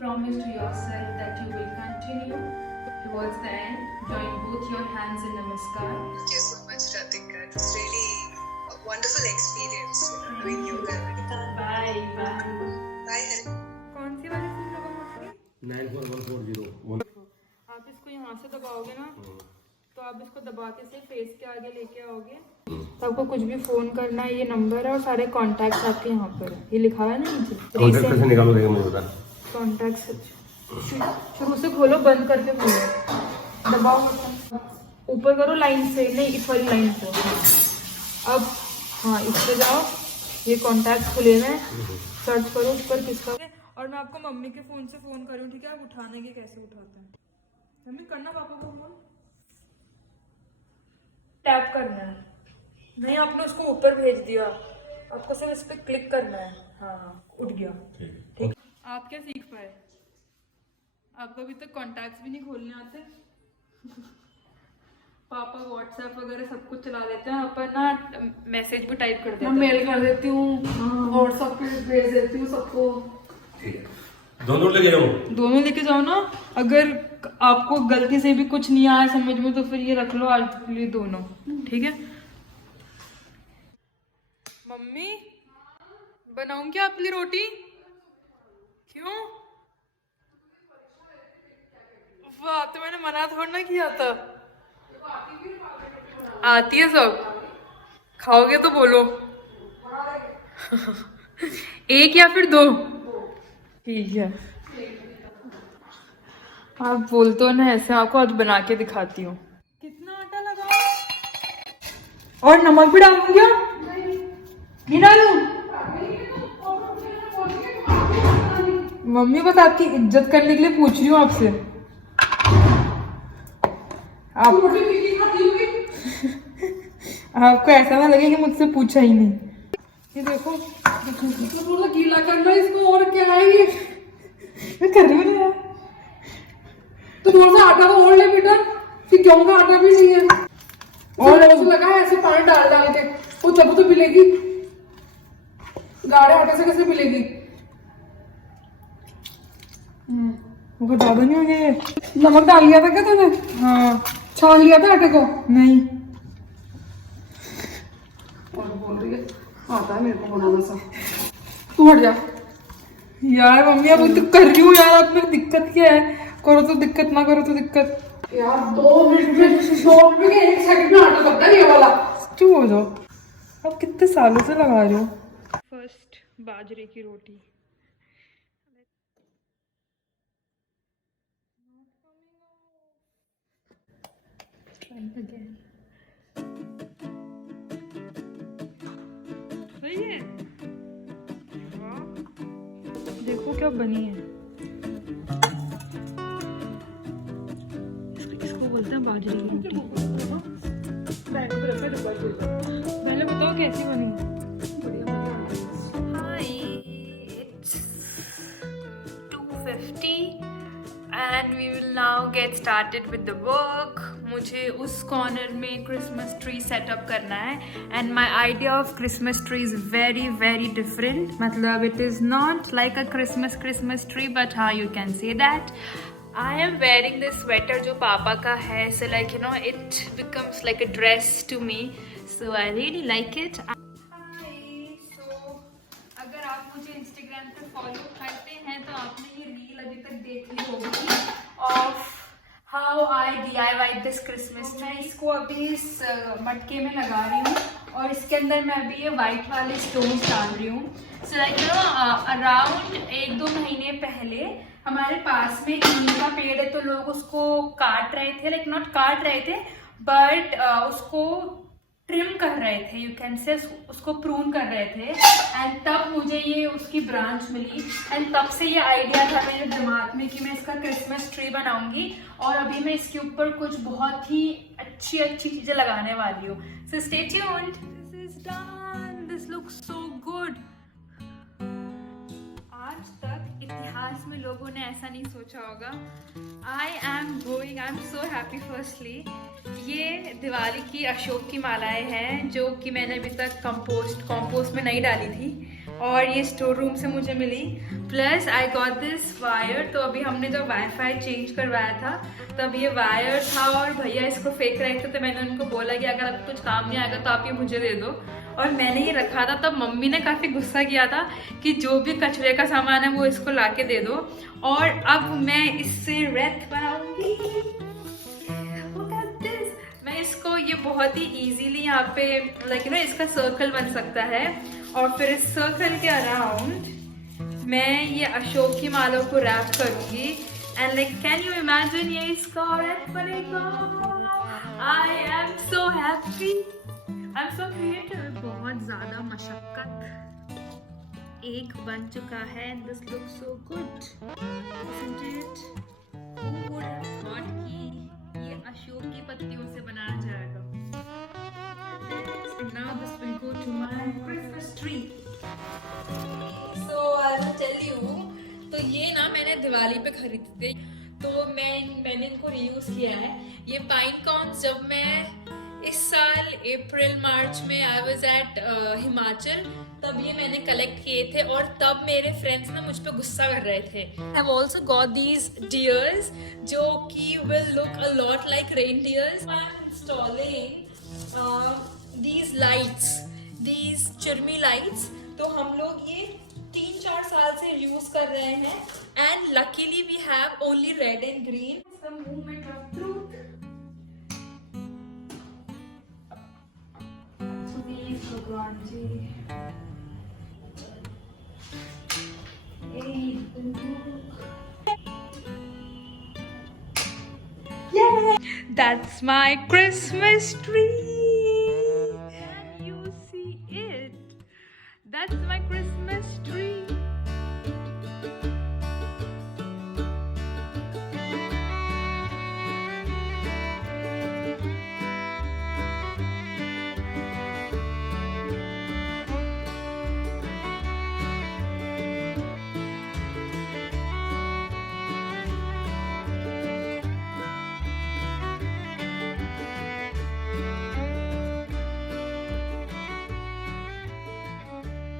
promise to yourself that you will continue towards the end. Join both your hands in namaskar. Thank you so much, Ratika. It was really a wonderful experience, doing yoga. Bye bye. Bye, Hari. कौन सी वाली phone लगा मुझे? 94140 आप इसको यहाँ से दबाओगे ना, तो आप इसको दबा के से फेस के आगे लेके आओगे, तो आपको कुछ भी फोन करना है, ये नंबर है और सारे कॉन्टैक्ट्स आपके यहाँ पर है, ये लिखा हुआ है ना नीचे। कॉन्टैक्ट कैसे निकालोगे मुझे बता। कॉन्टैक्ट्स शुरू से खोलो, बंद करके खोलो, दबाओ मतलब ऊपर करो लाइन से, नहीं इस वाली लाइन से। अब हाँ इस पे जाओ, ये कॉन्टैक्ट्स खुले हुए हैं, सर्च करो उस पर किसका। और मैं आपको मम्मी के फोन से फोन करूँ, ठीक है? आप उठाने के कैसे उठाते हैं? मम्मी करना पापा को फोन, टैप करना है। नहीं आपने उसको ऊपर भेज दिया, आपको सिर्फ इस पे क्लिक करना है। हाँ उठ गया। ठीक। आप क्या सीख पाए? आपको अभी तक कॉन्टैक्ट्स भी नहीं खोलने आते। पापा व्हाट्सएप वगैरह सब कुछ चला लेते हैं, अपन ना मैसेज भी टाइप कर देते हैं, मेल कर देती हूँ, व्हाट्सएप पे भेज देती हूँ सबको। ठीक है, दोनों लेके जाओ। दोनों लेके जाओ ना, अगर आपको गलती से भी कुछ नहीं आया समझ में तो फिर ये रख लो आज के लिए दोनों, ठीक है? मम्मी बनाऊं क्या आपके लिए रोटी? क्यों? वाह, तो मैंने मना थोड़ा ना किया था। आती है सब, खाओगे तो बोलो। एक या फिर दो? ठीक है, आप बोलते हो ना ऐसे, आपको आज बना के दिखाती हूँ। कितना आटा लगाओ? और नमक भी डालूं क्या? नहीं डालूं? मम्मी बस आपकी इज्जत करने के लिए पूछ रही हूँ आपसे। आपको ऐसा ना लगे कि मुझसे पूछा ही नहीं। ये देखो, थोड़ा गीला करना इसको, और क्या है ये? मैं कर रही हूँ यार। तो थोड़ा सा आटा को और ले बेटा, कि गेहूं का आटा भी नहीं है, और ऐसे लगा है ऐसे पानी डाल डाल के, वो तब तो मिलेगी, गाढ़े आटे से कैसे मिलेगी? वो ज्यादा नहीं हो गया ये? नमक डाल लिया था क्या तूने? हाँ। छान लिया था आटे को? नहीं। और बोल रही है आता है मेरे को बनाना सा। तू हट जा यार। मम्मी अब तो कर रही हूँ यार, अब मेरी दिक्कत क्या है? करो तो दिक्कत, ना करो तो दिक्कत यार। 2 मिनट में 1 सेकंड में आटा पकता है ये वाला। चुप हो जाओ, अब कितने सालों से लगा रहे हो। फर्स्ट बाजरे की रोटी। सही है, देखो क्या बनी है। इसको बोलते हैं बाजरे की रोटी। पहले बताओ कैसी बनी है? Hi, it's 2:50 and we will now get started with the work. मुझे उस कॉर्नर में क्रिसमस ट्री सेटअप करना है, and my idea of Christmas tree is very very different. मतलब it is not like a Christmas tree, but हाँ you can say that. I am wearing this sweater जो पापा का है, so like you know it becomes like a dress to me, so I really like it. अगर आप मुझे Instagram पे follow करते हैं तो आपने ये रील अभी तक देख ली होगी of how I DIY this Christmas tree. मैं इसको अभी इस मटके में लगा रही हूँ, और इसके अंदर मैं अभी ये वाइट वाले स्टोन्स डाल रही हूँ। सो लाइक यू नो अराउंड 1-2 महीने पहले हमारे पास में नीम का पेड़ है, तो लोग उसको काट रहे थे, लाइक नॉट काट रहे थे बट उसको ट्रिम कर रहे थे, यू कैन से उसको प्रून कर रहे थे। एंड तब मुझे ये उसकी ब्रांच मिली, एंड तब से ये आइडिया था मेरे दिमाग में कि मैं इसका क्रिसमस ट्री बनाऊंगी, और अभी मैं इसके ऊपर कुछ बहुत ही अच्छी चीजें लगाने वाली हूँ। So stay tuned. This is done, this looks so good. आज तक इतिहास में लोगों ने ऐसा नहीं सोचा होगा। I am so happy. Firstly ये दिवाली की अशोक की मालाएं हैं जो कि मैंने अभी तक कंपोस्ट में नहीं डाली थी, और ये स्टोर रूम से मुझे मिली। Plus I got this wire. तो अभी हमने जब वाईफाई चेंज करवाया था तब ये वायर था और भैया इसको फेंक रहे थे, तो मैंने उनको बोला कि अगर अब कुछ काम नहीं आएगा तो आप ये मुझे दे दो। और मैंने ये रखा था, तब मम्मी ने काफ़ी गुस्सा किया था कि जो भी कचरे का सामान है वो इसको ला के दे दो। और अब मैं इससे रेत बनाऊंगी। मैं इसको ये बहुत ही इजीली यहाँ पे लाइक यू नो इसका सर्कल बन सकता है, और फिर इस सर्कल के अराउंड मैं ये अशोक की मालों को रैप करूंगी। And like can you imagine ये इसका रैप बनेगा। I am so happy, I am so creative. बहुत ज्यादा मशक्कत एक बन चुका है। This looks so good, isn't it? Who would have thought कि ये अशोक की पत्तियों से बनाया जाएगा। And now this will go to my Christmas tree. So I will tell you, तो ये ना मैंने दिवाली पे खरीदे थे, तो मैंने इनको रीयूज किया है। ये पाइन कॉर्न्स जब मैं इस साल अप्रैल मार्च में आई वाज एट हिमाचल, तब ये मैंने कलेक्ट किए थे, और तब मेरे फ्रेंड्स ना मुझ पे गुस्सा कर रहे थे। I have also got these dears जो कि will look a lot like reindeers. I am installing these lights, these churmi lights। तो हम लोग ये 3-4 साल से यूज कर रहे हैं, and luckily we have only red and green। It's the moment of truth। Please भगवान जी, that's my Christmas tree। Can you see it? That's my Christmas tree।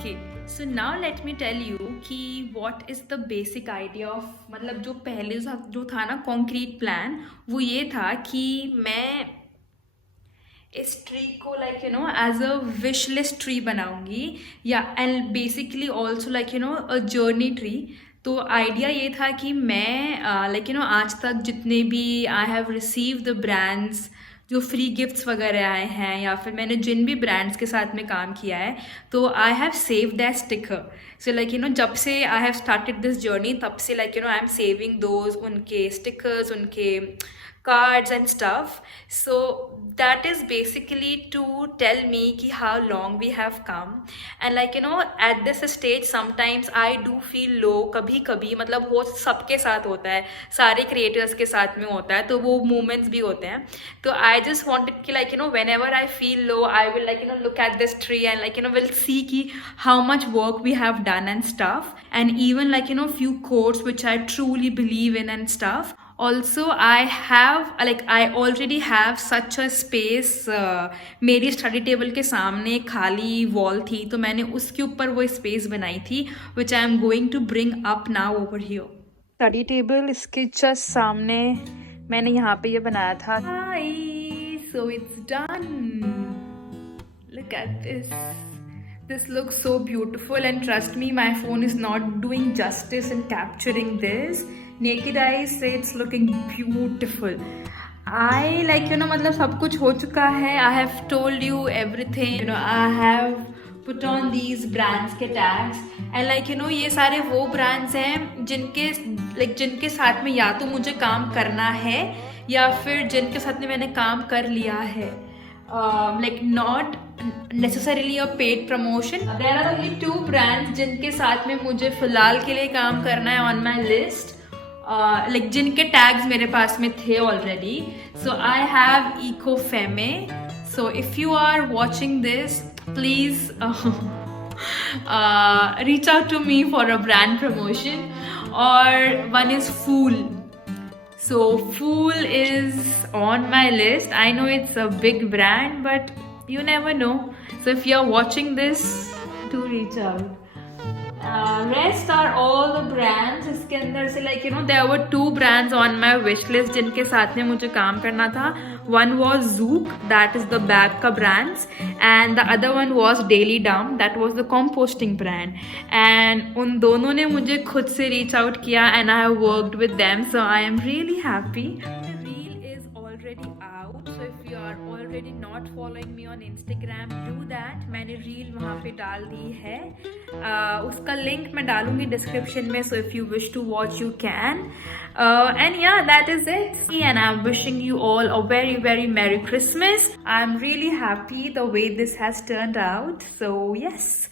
Okay, so now let me tell you कि what is the basic idea of, मतलब जो पहले जो था ना concrete plan, वो ये था कि मैं इस ट्री को like you know as a wish list tree बनाऊंगी, या and basically also like you know a journey tree. तो आइडिया ये था कि मैं लाइक यू नो आज तक जितने भी I have receive the brands जो फ्री गिफ्ट्स वगैरह आए हैं, या फिर मैंने जिन भी ब्रांड्स के साथ में काम किया है, तो I have save that sticker. So like you no जब से I have started this journey, तब से like you no I am saving those, उनके स्टिकर्स, उनके cards and stuff। So that is basically to tell me ki how long we have come, and like you know at this stage sometimes I do feel low कभी कभी, मतलब वो सबके साथ होता है, सारे क्रिएटर्स के साथ में होता है, तो वो मोमेंट्स भी होते हैं। तो I just wanted कि like you know whenever I feel low I will like you know look at this tree and like you know will see कि how much work we have done and stuff, and even like you know few quotes which I truly believe in and stuff। Also I already have such a space। मेरी study table के सामने खाली wall थी, तो मैंने उसके ऊपर वो स्पेस बनाई थी which I am going to bring up now over here। Study table इसके जस्ट सामने मैंने यहाँ पे ये बनाया था। Hi, so it's done। Look at this। This looks so beautiful, and trust me, my phone is not doing justice in capturing this। Naked eyes say it's looking beautiful। I like you know मतलब सब कुछ हो चुका है। I have told you everything, you know I have put on these brands के tags, and like you know ये सारे वो brands हैं जिनके साथ में या तो मुझे काम करना है, या फिर जिनके साथ में मैंने काम कर लिया है। Like not necessarily a paid promotion। There are only 2 brands जिनके साथ में मुझे फिलहाल के लिए काम करना है on my list। like जिनके टैग्स मेरे पास में थे already. So I have Ecofeme। So if you are watching this please reach out to me for a brand promotion। or one is Fool। so Fool is on my list। I know it's a big brand but you never know। so if you're watching this do reach out। Rest are all the brands. इसके अंदर से like you know there were 2 brands on my wish list जिनके साथ में मुझे काम करना था. One was Zook, that is the bag का brands, and the other one was Daily Dump, that was the composting brand. And उन दोनों ने मुझे खुद से reach out किया and I have worked with them, so I am really happy. The reel is already out, so if you are already not following me on Instagram, do that. मैंने reel वहाँ पे डाल दी है. उसका link मैं डालूंगी description में, so if you wish to watch you can. And yeah, that is it. And I'm wishing you all a very, very Merry Christmas. I'm really happy the way this has turned out. So yes,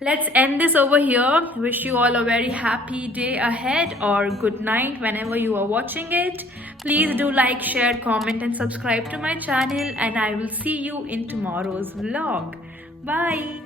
let's end this over here. Wish you all a very happy day ahead or good night whenever you are watching it. Please do like, share, comment and subscribe to my channel, and I will see you in tomorrow's vlog. Bye.